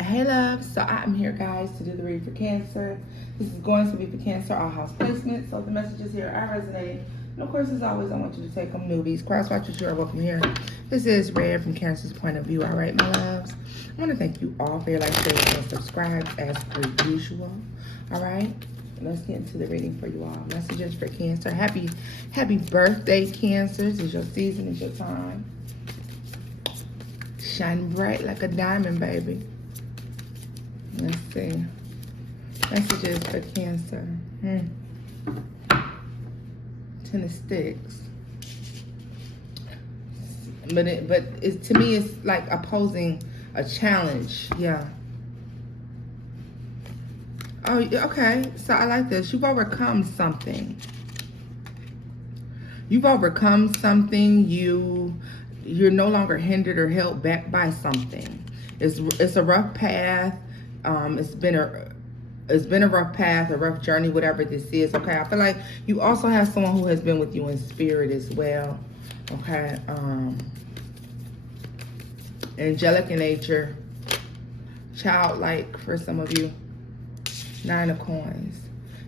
Hey love, so I'm here guys to do the read for Cancer. This is going to be for Cancer, all house placement. So the messages here are resonating. And of course, as always, I want you to take them newbies. Cross watchers, you are welcome here. This is read from Cancer's point of view. All right, my loves. I want to thank you all for your like, share, and subscribe as per usual. All right, let's get into the reading for you all. Messages for Cancer. Happy birthday, Cancers. It's your season, it's your time. Shine bright like a diamond, baby. Let's see. Messages for Cancer. Ten of Sticks. But it's to me, it's like opposing a challenge. Yeah. Oh, okay. So I like this. You've overcome something. You've overcome something. You're no longer hindered or held back by something. It's a rough path. It's been a rough path, a rough journey, whatever this is. Okay, I feel like you also have someone who has been with you in spirit as well. Okay, angelic in nature, childlike for some of you. 9 of Coins.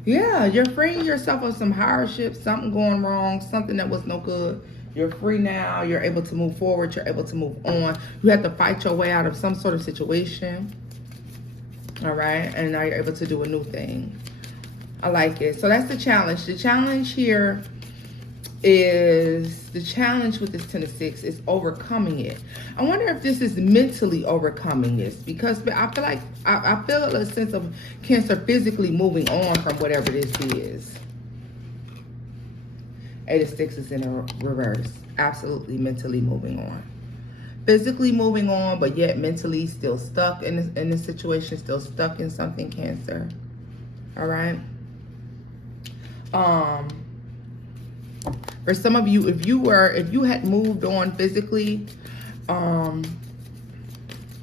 Yeah, you're freeing yourself of some hardship, something going wrong, something that was no good. You're free now. You're able to move forward. You're able to move on. You have to fight your way out of some sort of situation. All right, and now you're able to do a new thing. I like it. So that's the challenge. The challenge here is, the challenge with this 10 of Sticks is overcoming it. I wonder if this is mentally overcoming this, because I feel like I feel a sense of Cancer physically moving on from whatever this is. 8 of Sticks is in a reverse. Absolutely mentally moving on. Physically moving on, but yet mentally still stuck in the situation, still stuck in something, Cancer. All right. For some of you, if you had moved on physically,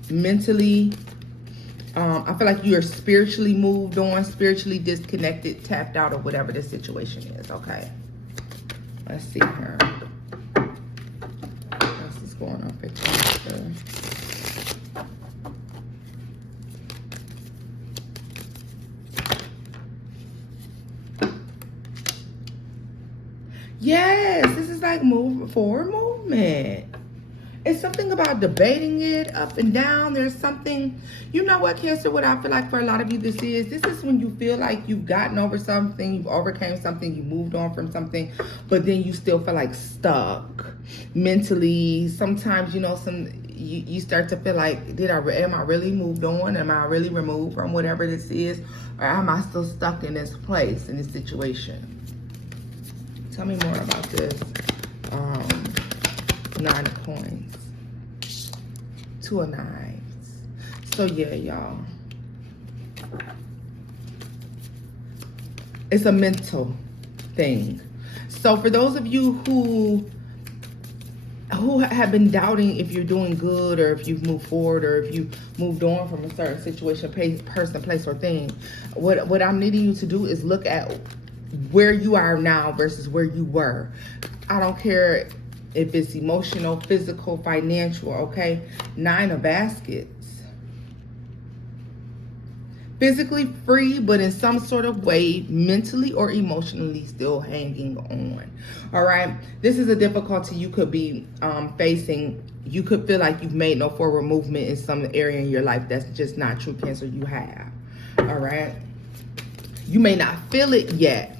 mentally, I feel like you're spiritually moved on, spiritually disconnected, tapped out, or whatever the situation is. Okay. Let's see here. What's going on for Cancer? Yes, this is like forward movement. It's something about debating it up and down. There's something, you know what, Cancer, what I feel like for a lot of you this is when you feel like you've gotten over something, you've overcame something, you moved on from something, but then you still feel like stuck mentally. Sometimes, you know, you start to feel like, am I really moved on? Am I really removed from whatever this is? Or am I still stuck in this place, in this situation? Tell me more about this. 9 of Coins. 2 of Knives. So yeah, y'all. It's a mental thing. So for those of you who have been doubting if you're doing good, or if you've moved forward, or if you moved on from a certain situation, person, place, or thing, what I'm needing you to do is look at where you are now versus where you were. I don't care if it's emotional, physical, financial, okay? 9 of Baskets. Physically free, but in some sort of way, mentally or emotionally still hanging on. All right? This is a difficulty you could be facing. You could feel like you've made no forward movement in some area in your life. That's just not true, Cancer. You have. All right? You may not feel it yet.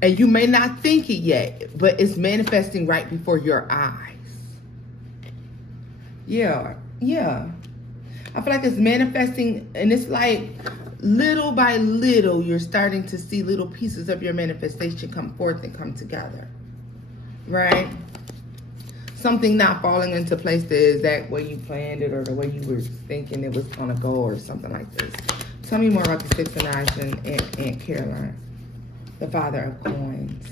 And you may not think it yet, but it's manifesting right before your eyes. Yeah. I feel like it's manifesting, and it's like little by little, you're starting to see little pieces of your manifestation come forth and come together. Right? Something not falling into place the exact way you planned it, or the way you were thinking it was going to go, or something like this. Tell me more about the 6 of Knives and Aunt Caroline. The Father of Coins.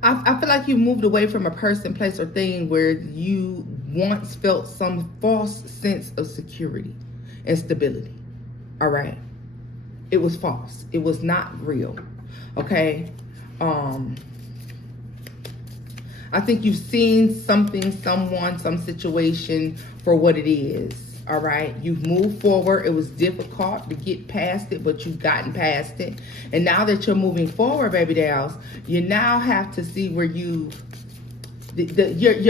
I feel like you moved away from a person, place, or thing where you once felt some false sense of security and stability. All right? It was false. It was not real. Okay. I think you've seen something, someone, some situation for what it is. All right. You've moved forward. It was difficult to get past it, but you've gotten past it. And now that you're moving forward, baby dolls, you now have to see where your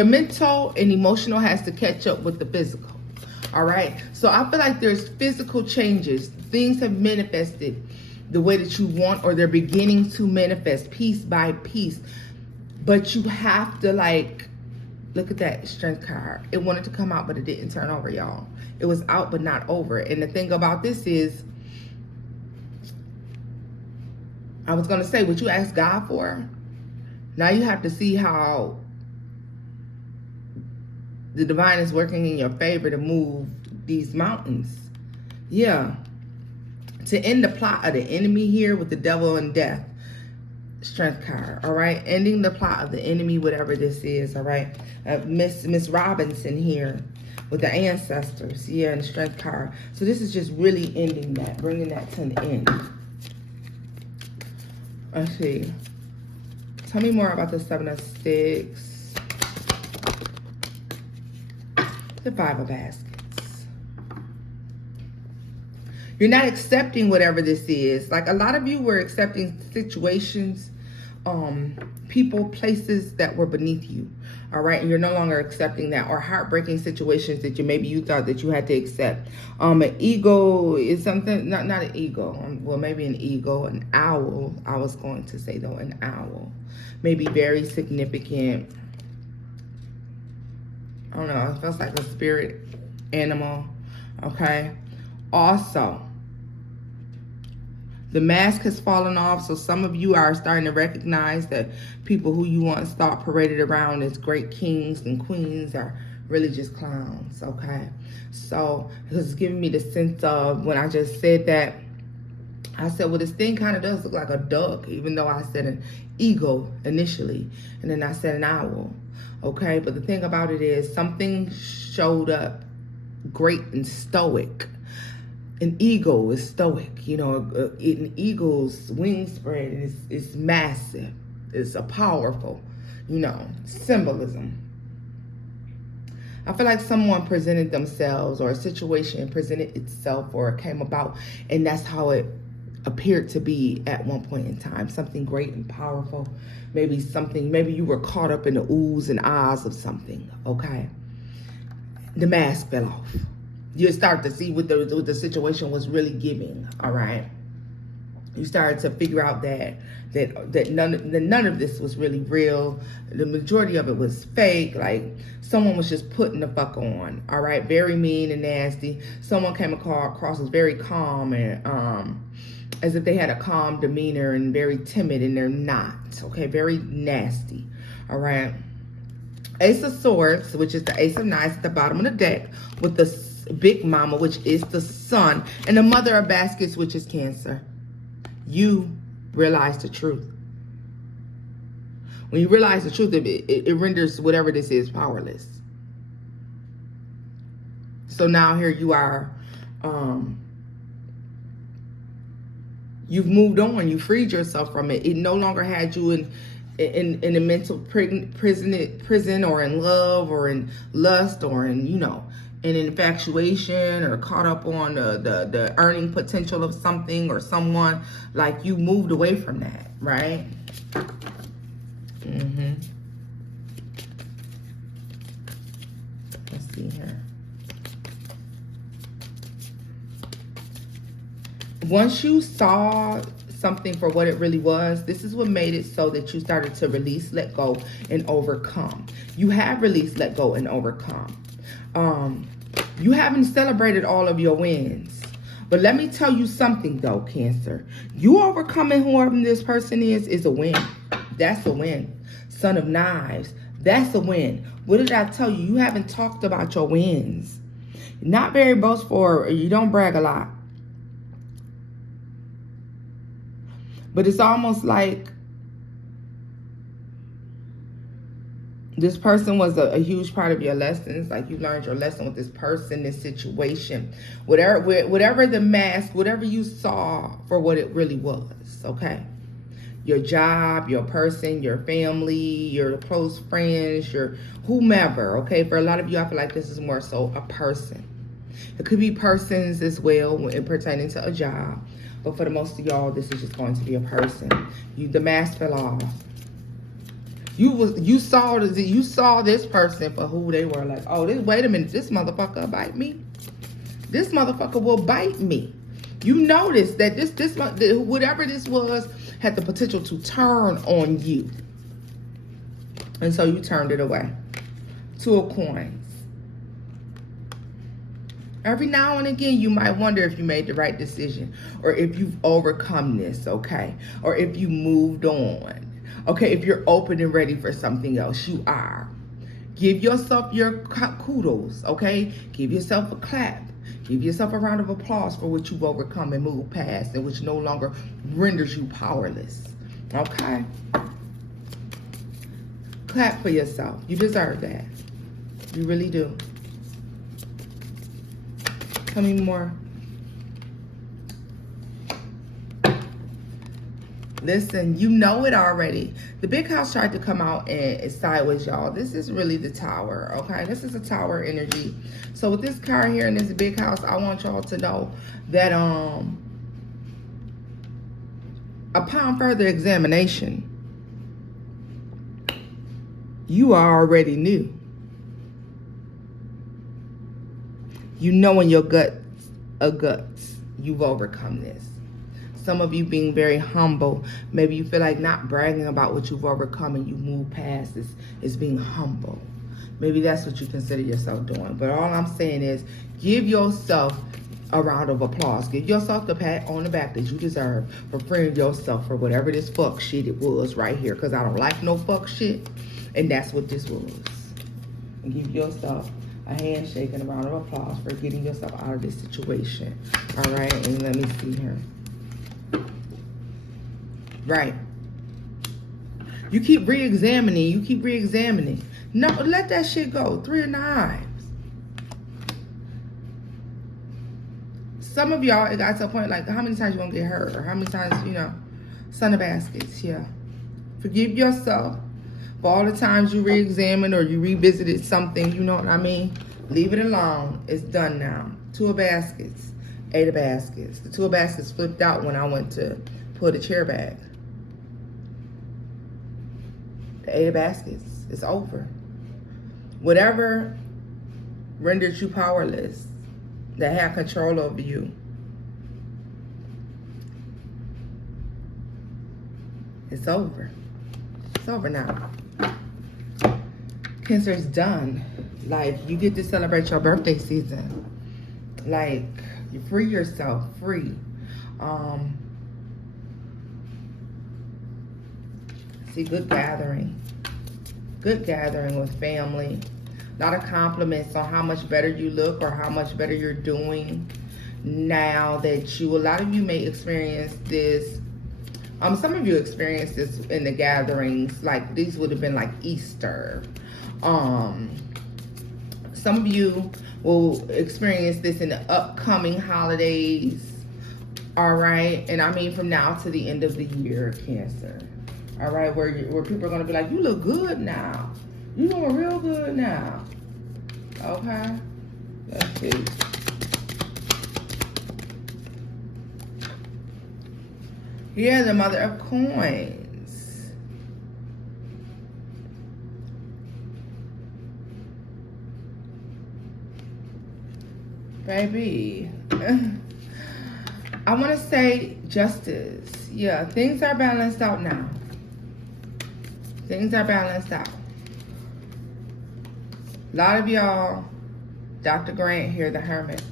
mental and emotional has to catch up with the physical. All right. So I feel like there's physical changes. Things have manifested the way that you want, or they're beginning to manifest piece by piece. But you have to, like, look at that strength card. It wanted to come out, but it didn't turn over, y'all. It was out, but not over. And the thing about this is, I was going to say, what you asked God for, now you have to see how the divine is working in your favor to move these mountains. Yeah. To end the plot of the enemy here with the devil and death. Strength card. All right. Ending the plot of the enemy, whatever this is. All right. Miss Robinson here with the ancestors. Yeah. And the strength card. So this is just really ending that. Bringing that to an end. Let's see. Tell me more about the 7 of Sticks. The 5 of Baskets. You're not accepting whatever this is. Like, a lot of you were accepting situations, people, places that were beneath you. All right. And you're no longer accepting that, or heartbreaking situations that maybe you thought that you had to accept. An ego is something, not an ego. Well, maybe an ego, an owl. I was going to say though, an owl. Maybe very significant. I don't know. It feels like a spirit animal. Okay. Also, the mask has fallen off, so some of you are starting to recognize that people who you once thought paraded around as great kings and queens are really just clowns, okay? So, because it's giving me the sense of, when I just said that, I said, well, this thing kind of does look like a duck, even though I said an eagle initially, and then I said an owl, okay? But the thing about it is, something showed up great and stoic. An eagle is stoic, you know. An eagle's wingspread is massive. It's a powerful, you know, symbolism. I feel like someone presented themselves, or a situation presented itself, or it came about, and that's how it appeared to be at one point in time. Something great and powerful. Maybe you were caught up in the oohs and ahs of something, okay? The mask fell off. You start to see what the situation was really giving, all right? You started to figure out that none of this was really real. The majority of it was fake. Like, someone was just putting the fuck on, all right? Very mean and nasty. Someone came across as very calm and as if they had a calm demeanor and very timid, and they're not, okay? Very nasty, all right? Ace of Swords, which is the Ace of Knights at the bottom of the deck, with the Big Mama, which is the Sun, and the Mother of Baskets, which is Cancer. You realize the truth. When you realize the truth, it renders whatever this is powerless. So now here you are. You've moved on. You freed yourself from it. It no longer had you in a mental prison, or in love, or in lust, or in, you know, in infatuation, or caught up on the earning potential of something or someone. Like, you moved away from that, right? Let's see here. Once you saw something for what it really was, this is what made it so that you started to release, let go, and overcome. You have released, let go, and overcome. You haven't celebrated all of your wins. But let me tell you something though, Cancer. You overcoming whoever this person is a win. That's a win. Son of Knives, that's a win. What did I tell you? You haven't talked about your wins. Not very boastful, or you don't brag a lot. But it's almost like this person was a huge part of your lessons. Like, you learned your lesson with this person, this situation. Whatever the mask, whatever you saw for what it really was, okay? your job, your person, your family, your close friends, your whomever, okay? For a lot of you, I feel like this is more so a person. It could be persons as well when pertaining to a job. But for the most of y'all, this is just going to be a person. The mask fell off. You saw this person for who they were. Like, oh, wait a minute, this motherfucker will bite me. This motherfucker will bite me. You noticed that whatever this was had the potential to turn on you. And so you turned it away. 2 of coins. Every now and again, you might wonder if you made the right decision, or if you've overcome this, okay? Or if you moved on. Okay, if you're open and ready for something else, you are. Give yourself your kudos, okay? Give yourself a clap. Give yourself a round of applause for what you've overcome and moved past, and which no longer renders you powerless, okay? Clap for yourself. You deserve that. You really do. Tell me more. Listen, you know it already. The big house tried to come out and it's sideways, y'all. This is really the tower, okay? This is a tower energy. So with this card here in this big house, I want y'all to know that upon further examination, you already knew. You know in your guts, you've overcome this. Some of you being very humble. Maybe you feel like not bragging about what you've overcome and you move past is being humble. Maybe that's what you consider yourself doing. But all I'm saying is give yourself a round of applause. Give yourself the pat on the back that you deserve for freeing yourself for whatever this fuck shit it was right here. Because I don't like no fuck shit. And that's what this was. And give yourself a handshake and a round of applause for getting yourself out of this situation. All right, and let me see here. Right. You keep re-examining. No, let that shit go. 3 of Knives. Some of y'all, it got to a point like, how many times you gonna get hurt? Or how many times, Son of Baskets, yeah. Forgive yourself for all the times you re-examined or you revisited something, you know what I mean? Leave it alone. It's done now. 2 of Baskets. 8 of Baskets. The 2 of Baskets flipped out when I went to pull the chair back. The 8 of Baskets. It's over. Whatever rendered you powerless, that had control over you, it's over. It's over now. Cancer is done. Like, you get to celebrate your birthday season. Like, you free yourself. Free. See, good gathering. Good gathering with family. A lot of compliments on how much better you look or how much better you're doing now that a lot of you may experience this. Some of you experienced this in the gatherings. Like, these would have been like Easter. Some of you will experience this in the upcoming holidays. All right. And I mean from now to the end of the year, Cancer. All right. Where people are going to be like, you look good now. You doing real good now. Okay. Let's see. Here's the Mother of Coins. Baby. I want to say justice. Yeah, things are balanced out now. Things are balanced out. A lot of y'all, Dr. Grant here, the Hermit.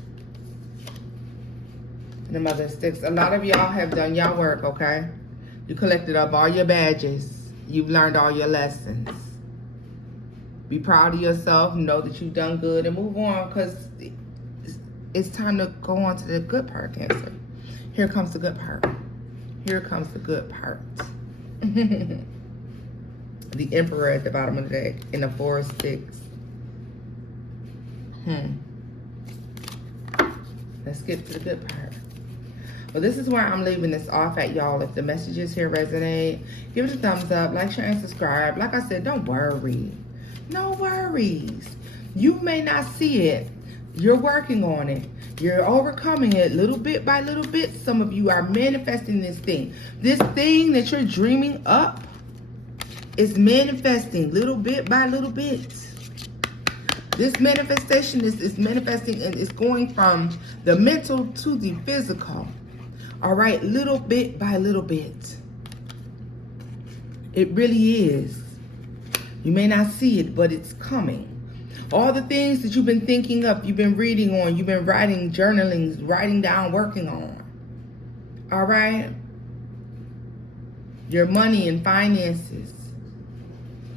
The Mother of Sticks. A lot of y'all have done your work, okay? You collected up all your badges. You've learned all your lessons. Be proud of yourself. Know that you've done good and move on, because it's time to go on to the good part, Cancer. Here comes the good part. Here comes the good part. The Emperor at the bottom of the deck in the 4 of Sticks. Let's get to the good part. Well, this is where I'm leaving this off at, y'all. If the messages here resonate, give it a thumbs up, like, share, and subscribe. Like I said, don't worry. No worries. You may not see it. You're working on it. You're overcoming it little bit by little bit. Some of you are manifesting this thing. This thing that you're dreaming up is manifesting little bit by little bit. This manifestation is manifesting, and it's going from the mental to the physical. All right, little bit by little bit. It really is. You may not see it, but it's coming. All the things that you've been thinking up, you've been reading on, you've been writing, journaling, writing down, working on. All right? Your money and finances,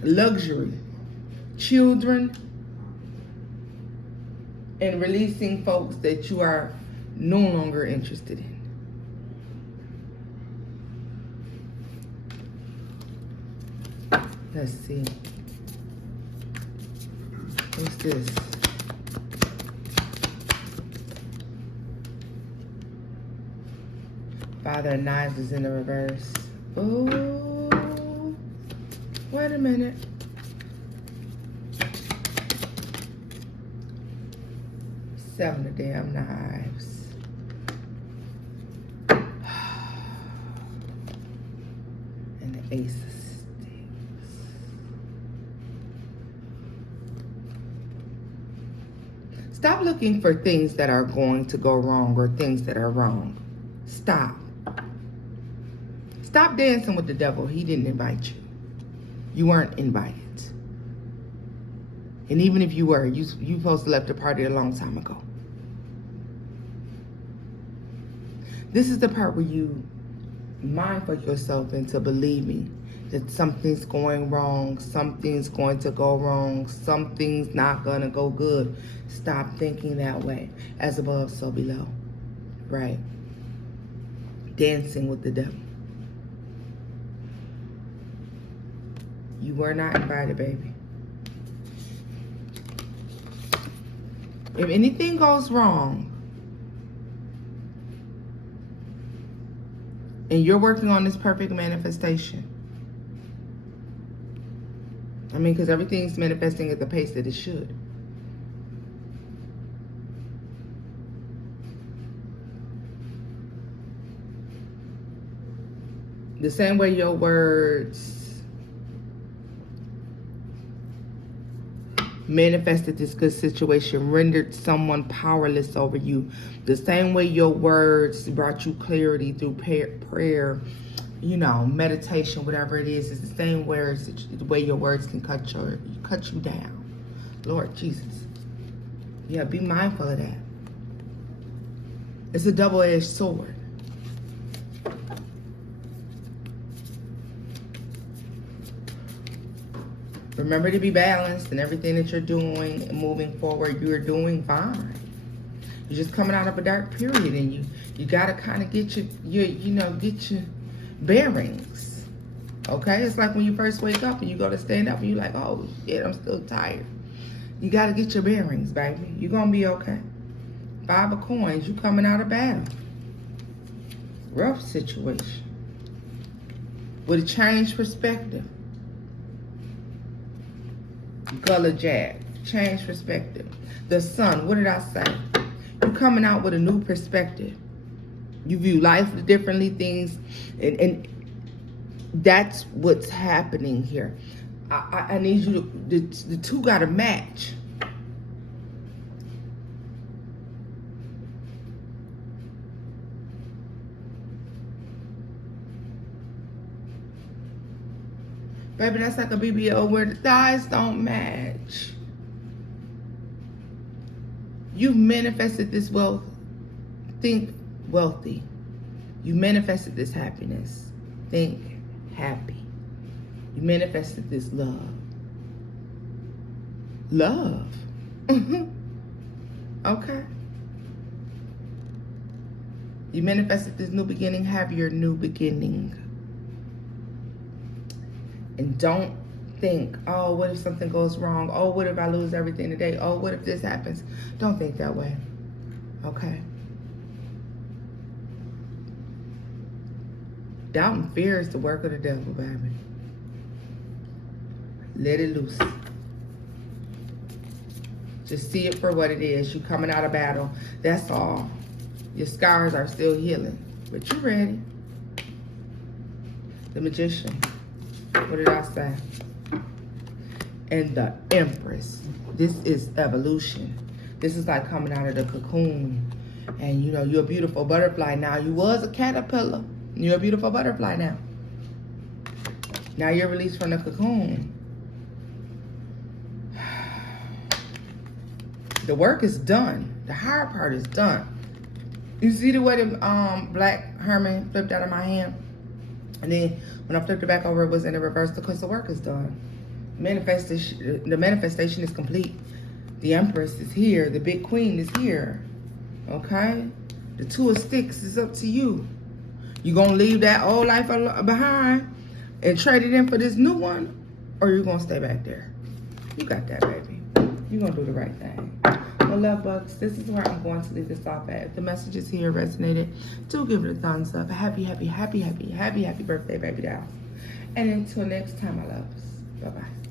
luxury, children, and releasing folks that you are no longer interested in. Let's see. What's this? Father of Knives is in the reverse. Oh, wait a minute. Seven of damn knives. And the ace of sticks. Stop looking for things that are going to go wrong or things that are wrong. Stop. Stop dancing with the devil. He didn't invite you. You weren't invited. And even if you were, you supposed to left the party a long time ago. This is the part where you mindful yourself into believing that something's going wrong, something's going to go wrong, something's not going to go good. Stop thinking that way. As above, so below. Right? Dancing with the devil. You were not invited, baby. If anything goes wrong, and you're working on this perfect manifestation, I mean, because everything's manifesting at the pace that it should. The same way your words manifested this good situation, rendered someone powerless over you. The same way your words brought you clarity through prayer, you know, meditation, whatever it is the same words, the way your words can cut you down. Lord Jesus. Yeah, be mindful of that. It's a double-edged sword. Remember to be balanced in everything that you're doing and moving forward. You're doing fine. You're just coming out of a dark period, and you gotta kind of get your bearings. Okay, it's like when you first wake up and you go to stand up and you're like, oh shit, I'm still tired. You gotta get your bearings, baby. You're gonna be okay. 5 of coins. You coming out of battle. Rough situation with a changed perspective. Gullah Jack, change perspective. The sun, what did I say? You're coming out with a new perspective. You view life differently, things, and that's what's happening here. I need you to, the two got to match. Baby, that's like a BBL where the thighs don't match. You've manifested this wealth. Think wealthy. You manifested this happiness. Think happy. You manifested this love. Love. Okay. You manifested this new beginning. Have your new beginning. And don't think, oh, what if something goes wrong? Oh, what if I lose everything today? Oh, what if this happens? Don't think that way. Okay? Doubt and fear is the work of the devil, baby. Let it loose. Just see it for what it is. You coming out of battle. That's all. Your scars are still healing. But you're ready. The Magician. What did I say? And the Empress. This is evolution. This is like coming out of the cocoon. And you know, you're a beautiful butterfly now. You was a caterpillar. You're a beautiful butterfly now. Now you're released from the cocoon. The work is done. The hard part is done. You see the way the black hermit flipped out of my hand? And then when I flipped it back over, it was in the reverse because the work is done. The manifestation is complete. The Empress is here. The big queen is here. Okay? The Two of Sticks is up to you. You gonna leave that old life behind and trade it in for this new one? Or you gonna stay back there? You got that, baby. You're gonna do the right thing. Well, love bugs, this is where I'm going to leave this off at. If the messages here resonated, do give it a thumbs up. Happy birthday, baby doll. And until next time, my loves. Bye-bye.